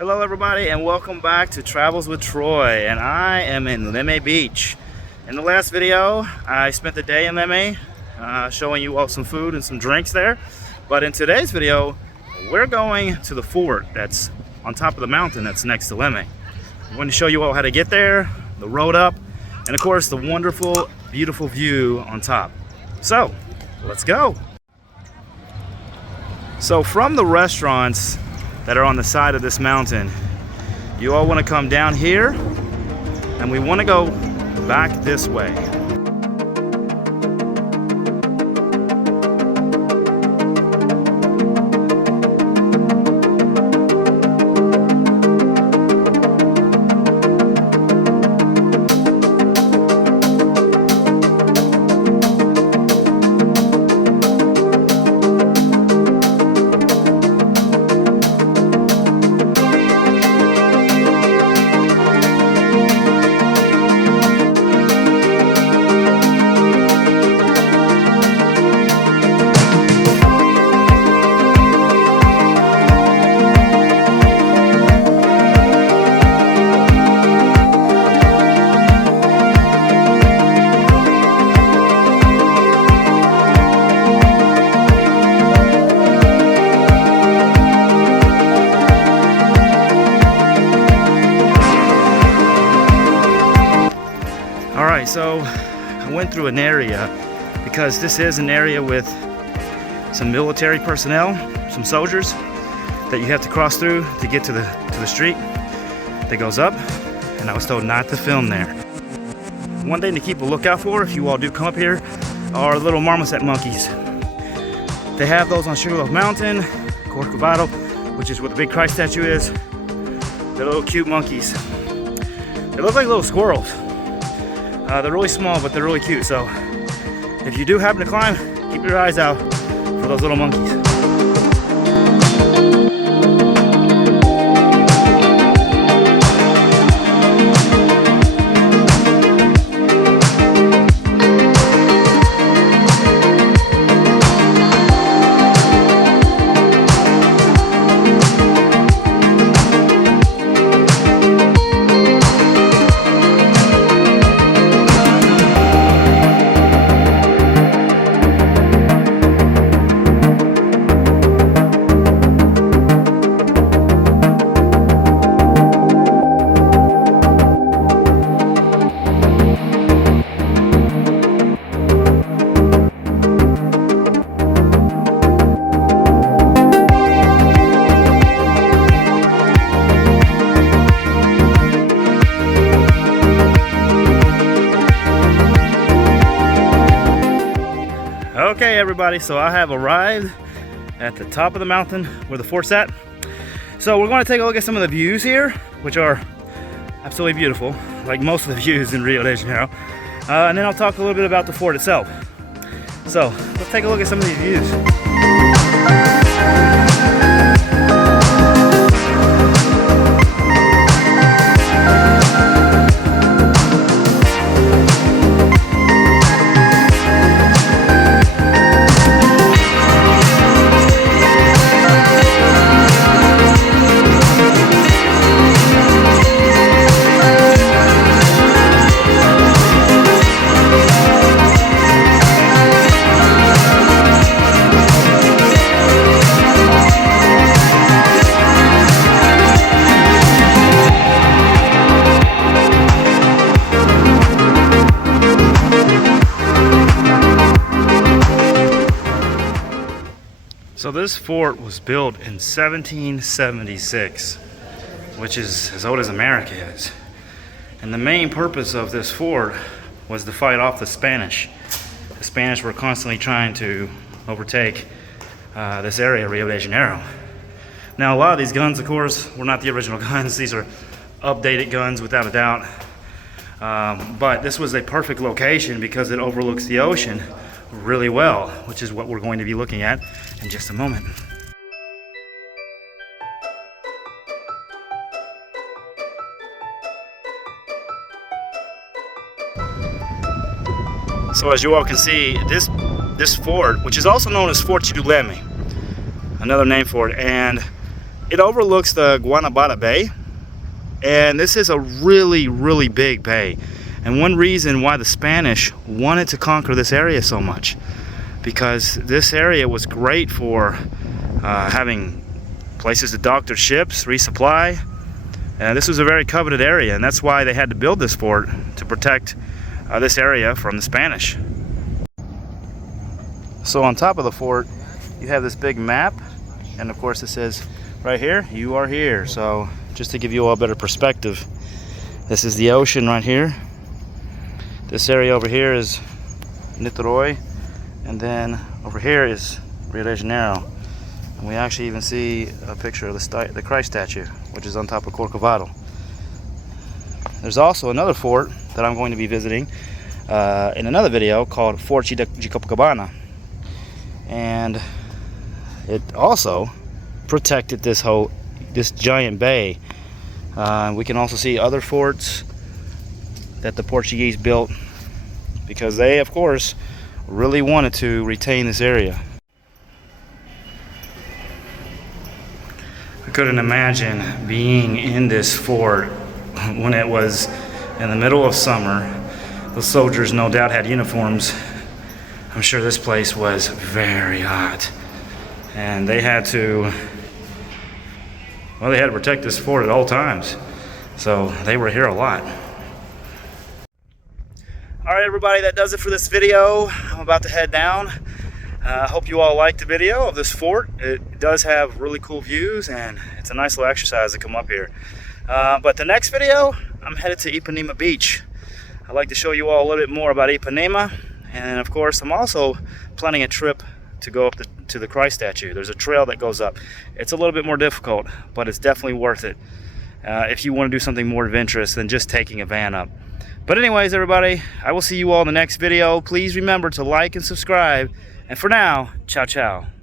Hello everybody and welcome back to Travels with Troy, and I am in Leme Beach. In the last video I spent the day in Leme showing you all some food and some drinks there, but in today's video we're going to the fort that's on top of the mountain that's next to Leme. I'm going to show you all how to get there, the road up, and of course the wonderful beautiful view on top. So let's go. So from the restaurants that are on the side of this mountain, you all want to come down here and we want to go back this way. So I went through an area because this is an area with some military personnel, some soldiers that you have to cross through to get to the street that goes up, and I was told not to film there. One thing to keep a lookout for if you all do come up here are little marmoset monkeys. They have those on Sugarloaf Mountain, Corcovado, which is where the big Christ statue is. They're little cute monkeys. They look like little squirrels. They're really small, but they're really cute. So if you do happen to climb, keep your eyes out for those little monkeys. Okay everybody, so I have arrived at the top of the mountain where the fort's at. So we're going to take a look at some of the views here, which are absolutely beautiful, like most of the views in Rio de Janeiro. And then I'll talk a little bit about the fort itself. So let's take a look at some of these views. So this fort was built in 1776, which is as old as America is. And the main purpose of this fort was to fight off the Spanish. The Spanish were constantly trying to overtake this area, Rio de Janeiro. Now a lot of these guns, of course, were not the original guns. These are updated guns without a doubt. But this was a perfect location because it overlooks the ocean really well, which is what we're going to be looking at in just a moment. So as you all can see, this fort, which is also known as Fort de Leme, another name for it, and it overlooks the Guanabara Bay, and this is a really, really big bay. And one reason why the Spanish wanted to conquer this area so much, because this area was great for having places to dock their ships, resupply. And this was a very coveted area, and that's why they had to build this fort, to protect this area from the Spanish. So on top of the fort, you have this big map, and of course it says right here, you are here. So just to give you all a better perspective, this is the ocean right here. This area over here is Niterói, and then over here is Rio de Janeiro. And we actually even see a picture of the Christ statue, which is on top of Corcovado. There's also another fort that I'm going to be visiting in another video called Fort de Copacabana. And it also protected this giant bay. We can also see other forts that the Portuguese built, because they, of course, really wanted to retain this area. I couldn't imagine being in this fort when it was in the middle of summer. The soldiers no doubt had uniforms. I'm sure this place was very hot, and they had to protect this fort at all times, so they were here a lot. Alright everybody, that does it for this video. I'm about to head down. I hope you all liked the video of this fort. It does have really cool views, and it's a nice little exercise to come up here. But the next video, I'm headed to Ipanema Beach. I'd like to show you all a little bit more about Ipanema, and of course I'm also planning a trip to go up to the Christ statue. There's a trail that goes up. It's a little bit more difficult, but it's definitely worth it if you want to do something more adventurous than just taking a van up. But anyways everybody, I will see you all in the next video. Please remember to like and subscribe. And for now, ciao ciao.